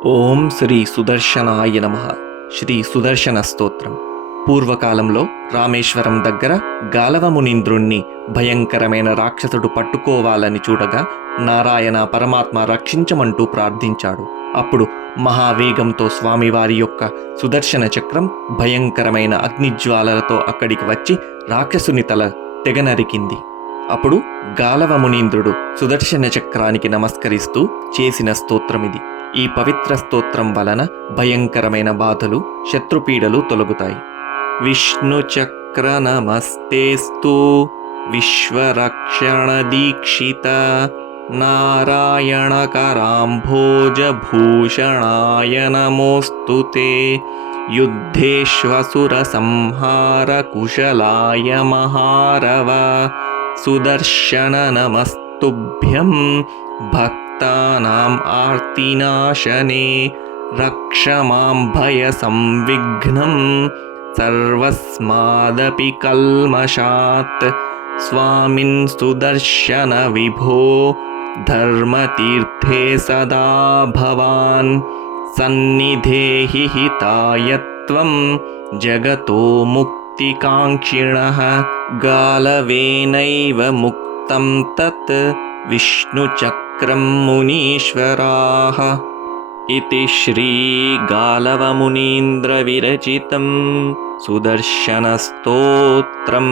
ఓం శ్రీ సుదర్శనాయ నమః. శ్రీ సుదర్శన స్తోత్రం. పూర్వకాలంలో రామేశ్వరం దగ్గర గాలవమునీంద్రుణ్ణి భయంకరమైన రాక్షసుడు పట్టుకోవాలని చూడగా నారాయణ పరమాత్మ రక్షించమంటూ ప్రార్థించాడు. అప్పుడు మహావేగంతో స్వామివారి యొక్క సుదర్శన చక్రం భయంకరమైన అగ్నిజ్వాలలతో అక్కడికి వచ్చి రాక్షసుని తల తెగనరికింది. అప్పుడు గాలవమునీంద్రుడు సుదర్శన చక్రానికి నమస్కరిస్తూ చేసిన స్తోత్రమిది. ఈ పవిత్ర స్తోత్రం వలన భయంకరమైన బాధలు, శత్రుపీడలు తొలగుతాయి. విష్ణు చక్ర నమస్తేస్తు విశ్వరక్షణ దీక్షిత నారాయణ కరాంభోజ భూషణాయ నమోస్తుతే యుద్ధేష్వసుర సంహార కుశలాయ మహారవ సుదర్శన నమస్తుభ్యం భక్తానాం ఆర్తినాశనే రక్ష మాం భయ సంవిఘ్నం సర్వస్మాదపి కల్మషాత్ స్వామిన్ సుదర్శన విభో ధర్మతీర్థే సదా భవాన్ సన్నిధేహి హితాయ త్వం జగతో ముక్తికాంక్షిణః గాలవేనైవ ముక్తం తత్ విష్ణుచక్రం మునీశ్వరాః ఇతి శ్రీ గాలవమునీంద్ర విరచితం సుదర్శన స్తోత్రం.